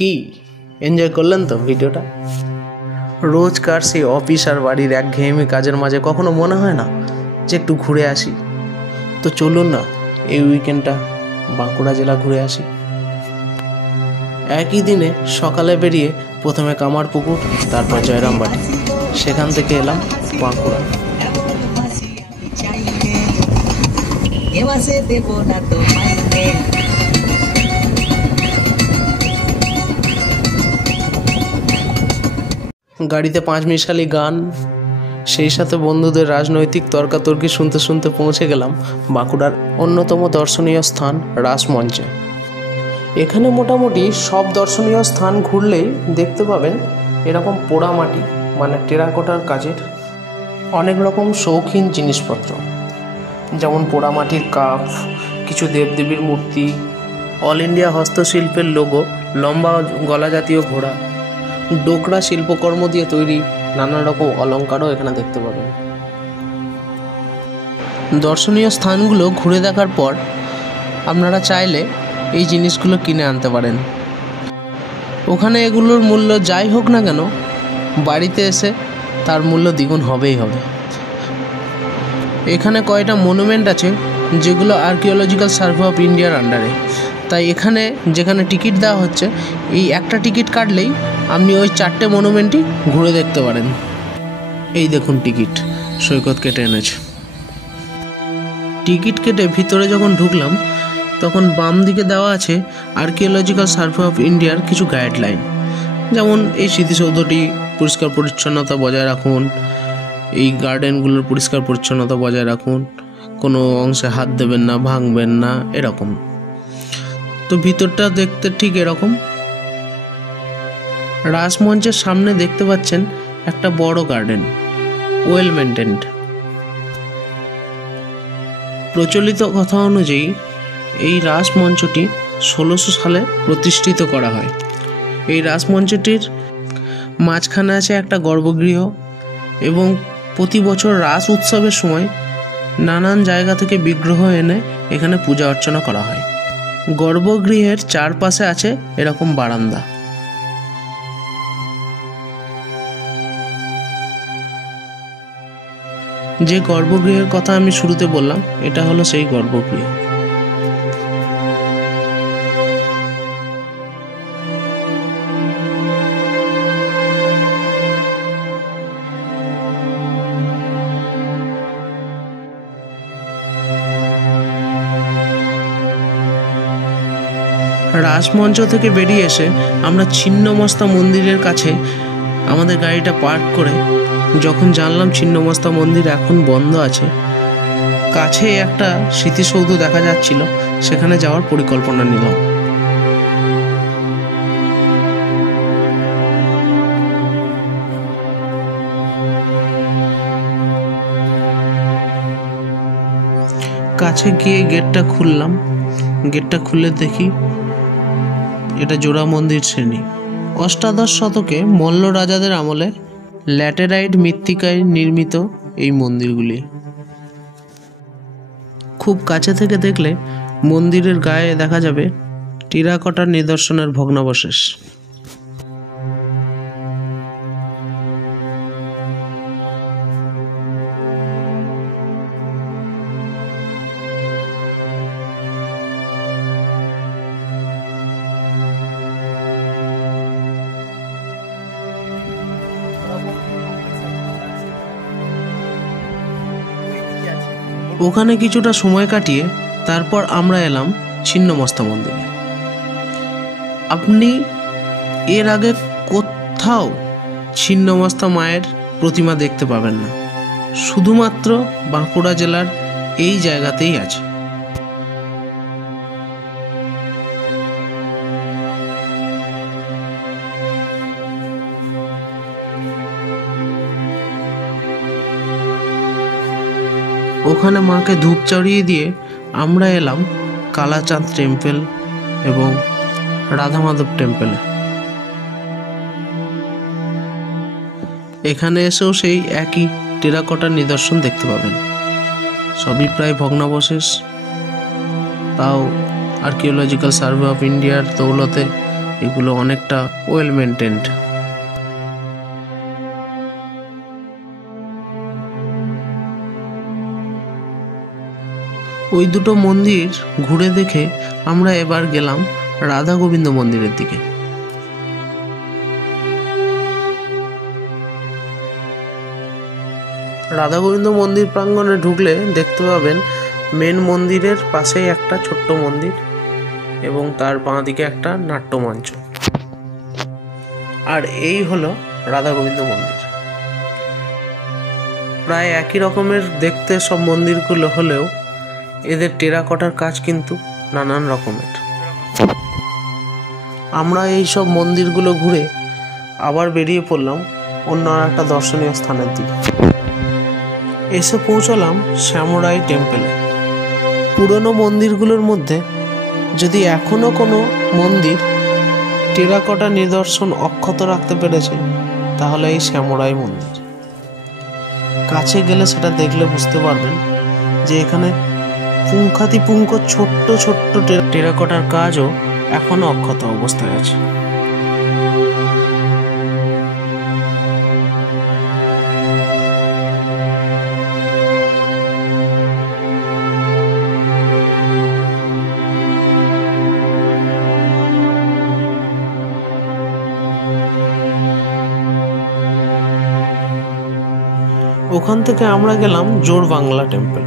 কি এনজয় করলেন তো ভিডিওটা? রোজকার সেই অফিস আর বাড়ির একঘেয়েমি কাজের মাঝে কখনো মনে হয় না যে একটু ঘুরে আসি? তো চলুন না এই উইকেন্ডটা বাঁকুড়া জেলা ঘুরে আসি। একই দিনে সকালে বেরিয়ে প্রথমে কামারপুকুর, তারপর জয়রামবাটি, সেখান থেকে এলাম বাঁকুড়া। গাড়িতে পাঁচমিশালি গান, সেই সাথে বন্ধুদের রাজনৈতিক তর্কাতর্কি শুনতে শুনতে পৌঁছে গেলাম বাঁকুড়ার অন্যতম দর্শনীয় স্থান রাসমঞ্চে। এখানে মোটামুটি সব দর্শনীয় স্থান ঘুরলেই দেখতে পাবেন এরকম পোড়ামাটি মানে টেরাকোটার কাজের অনেক রকম শৌখিন জিনিসপত্র, যেমন পোড়ামাটির কাপ, কিছু দেবদেবীর মূর্তি, অল ইন্ডিয়া হস্তশিল্পের লোগো, লম্বা গলা জাতীয় ঘোড়া, ডোকরা শিল্পকর্ম দিয়ে তৈরি নানা রকম অলঙ্কারও এখানে দেখতে পাবেন। দর্শনীয় স্থানগুলো ঘুরে দেখার পর আপনারা চাইলে এই জিনিসগুলো কিনে আনতে পারেন। ওখানে এগুলোর মূল্য যাই হোক না কেন, বাড়িতে এসে তার মূল্য দ্বিগুণ হবেই হবে। এখানে কয়টা মনুমেন্ট আছে যেগুলো আর্কিওলজিক্যাল সার্ভে অফ ইন্ডিয়ার আন্ডারে, তাই এখানে যেখানে টিকিট দেওয়া হচ্ছে, এই একটা টিকিট কাটলেই আপনি ওই 4টে মনুমেন্টই ঘুরে দেখতে পারেন। এই দেখুন টিকিট সৈকত কেটে এনেছে। টিকিট কেটে ভিতরে যখন ঢুকলাম তখন বাম দিকে দেওয়া আছে আর্কিওলজিক্যাল সার্ভে অফ ইন্ডিয়ার কিছু গাইডলাইন, যেমন এই স্মৃতিসৌধটি পরিষ্কার পরিচ্ছন্নতা বজায় রাখুন, এই গার্ডেনগুলোর পরিষ্কার পরিচ্ছন্নতা বজায় রাখুন, কোনো অংশে হাত দেবেন না, ভাঙবেন না, এরকম। তো ভিতরটা দেখতে ঠিক এরকম। রাসমঞ্চের সামনে দেখতে পাচ্ছেন একটা বড় গার্ডেন, ওয়েল মেনটেন্ড। প্রচলিত কথা অনুযায়ী এই রাসমঞ্চটি 1600 সালে প্রতিষ্ঠিত করা হয়। এই রাসমঞ্চটির মাঝখানে আছে একটা গর্ভগৃহ এবং প্রতি বছর রাস উৎসবের সময় নানান জায়গা থেকে বিগ্রহ এনে এখানে পূজা অর্চনা করা হয়। গর্ভগৃহের চারপাশে আছে এরকম বারান্দা। যে গর্ভগৃহের কথা আমি শুরুতে বললাম, এটা হলো সেই গর্ভগৃহ। রাসমঞ্চ থেকে বেরিয়ে এসে আমরা ছিন্নমস্তা মন্দিরের কাছে আমাদের গাড়িটা পার্ক করে যখন জানলাম ছিন্নমস্তা মন্দির এখন বন্ধ আছে, কাছে একটা স্মৃতিসৌধ দেখা যাচ্ছিল, সেখানে যাওয়ার পরিকল্পনা নিলাম। কাছে গিয়ে গেটটা খুললাম। গেটটা খুলে দেখি এটা জোড়া মন্দির শ্রেণী। অষ্টাদশ শতকে মল্ল রাজাদের আমলে ল্যাটেরাইট মৃত্তিকায় নির্মিত এই মন্দিরগুলি। খুব কাছে থেকে দেখলে মন্দিরের গায়ে দেখা যাবে টেরাকোটার নিদর্শনের ভগ্নাবশেষ। ওখানে কিছুটা সময় কাটিয়ে তারপর আমরা এলাম ছিন্নমস্তা মন্দিরে। আপনি এর আগে কোথাও ছিন্নমস্তা মায়ের প্রতিমা দেখতে পাবেন না, শুধুমাত্র বাঁকুড়া জেলার এই জায়গাতেই আছে। ওখানে মাকে ধূপ চড়িয়ে দিয়ে আমরা এলাম কালাচাঁদ টেম্পল এবং রাধা মাধব টেম্পলে। এখানে এসেও সেই একই টেরাকোটার নিদর্শন দেখতে পাবেন, সবই প্রায় ভগ্নাবশেষ। তাও আর্কিওলজিক্যাল সার্ভে অফ ইন্ডিয়ার দৌলতে এগুলো অনেকটা ওয়েল মেনটেন্ড। ওই দুটো মন্দির ঘুরে দেখে আমরা এবার গেলাম রাধা গোবিন্দ মন্দিরের দিকে। রাধা গোবিন্দ মন্দির প্রাঙ্গণে ঢুকলে দেখতে পাবেন মেন মন্দিরের পাশেই একটা ছোট্ট মন্দির এবং তার বাঁ দিকে একটা নাট্যমঞ্চ। আর এই হলো রাধা গোবিন্দ মন্দির। প্রায় একই রকমের দেখতে সব মন্দিরগুলো হলেও এদের টেরাকোটার কাজ কিন্তু নানান রকমের। আমরা এই সব মন্দিরগুলো ঘুরে আবার বেরিয়ে পড়লাম অন্য একটা দর্শনীয় স্থানের দিকে। এসে পৌঁছলাম শ্যামরাই টেম্পলে। পুরনো মন্দিরগুলোর মধ্যে যদি এখনো কোনো মন্দির টেরাকোটা নিদর্শন অক্ষত রাখতে পেরেছে তাহলে এই শ্যামরাই মন্দির। কাছে গেলে সেটা দেখলে বুঝতে পারবেন যে এখানে পুঙ্খাতিপুঙ্খ ছোট্ট ছোট্ট টেরাকোটার কাজও এখনো অক্ষত অবস্থায় আছে। ওখান থেকে আমরা গেলাম জোর বাংলা টেম্পল।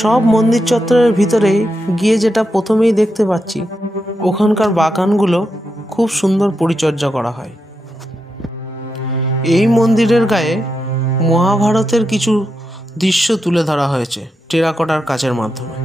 সব মন্দির চত্বরের ভিতরে গিয়ে যেটা প্রথমেই দেখতে পাচ্ছি, ওখানকার বাগানগুলো খুব সুন্দর পরিচর্যা করা হয়। এই মন্দিরের গায়ে মহাভারতের কিছু দৃশ্য তুলে ধরা হয়েছে টেরাকোটার কাজের মাধ্যমে।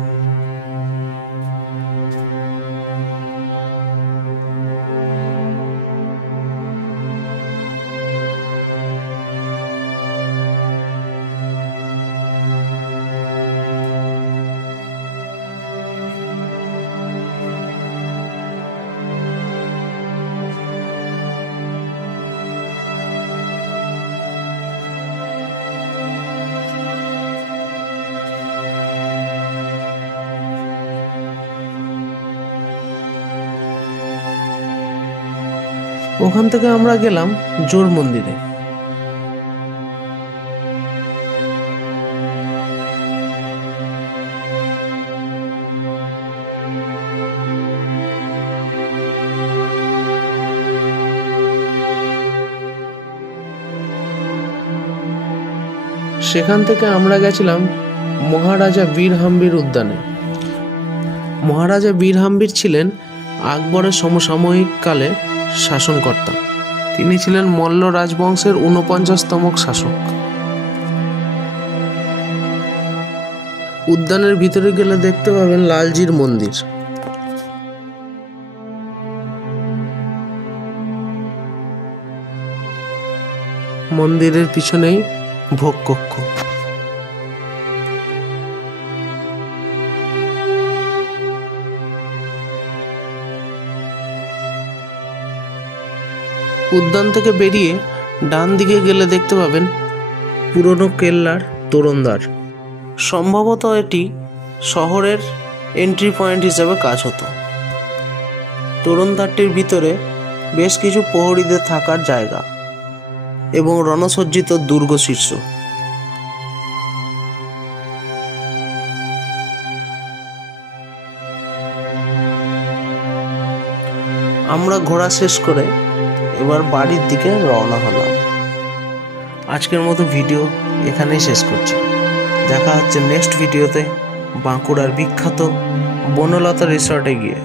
ওখান থেকে আমরা গেলাম জোর মন্দিরে। সেখান থেকে আমরা গেছিলাম মহারাজা বীর হাম্বির উদ্যানে। মহারাজা বীর হাম্বির ছিলেন আকবরের সমসাময়িক কালে শাসনকর্তা। তিনি ছিলেন মল্ল রাজবংশের 49তম শাসক। উদ্যানের ভিতরে গেলে দেখতে পাবেন লালজির মন্দির। মন্দিরের পিছনেই ভোগকক্ষ। উদ্যান থেকে বেরিয়ে ডান দিকে গেলে দেখতে পাবেন পুরনো কেল্লার তোরণদ্বার। সম্ভবত এটি শহরের এন্ট্রি পয়েন্ট হিসেবে কাজ হতো। তোরণদ্বারটির ভিতরে বেশ কিছু প্রহরীদের থাকার জায়গা এবং রণসজ্জিত দুর্গ শীর্ষ। আমরা ঘোরা শেষ করে এবার বাড়ির দিকে রওনা হলাম। আজকের মতো ভিডিও এখানেই শেষ করছি। দেখা হচ্ছে নেক্সট ভিডিওতে বাঁকুড়ার বিখ্যাত বনলতা রিসর্টে গিয়ে।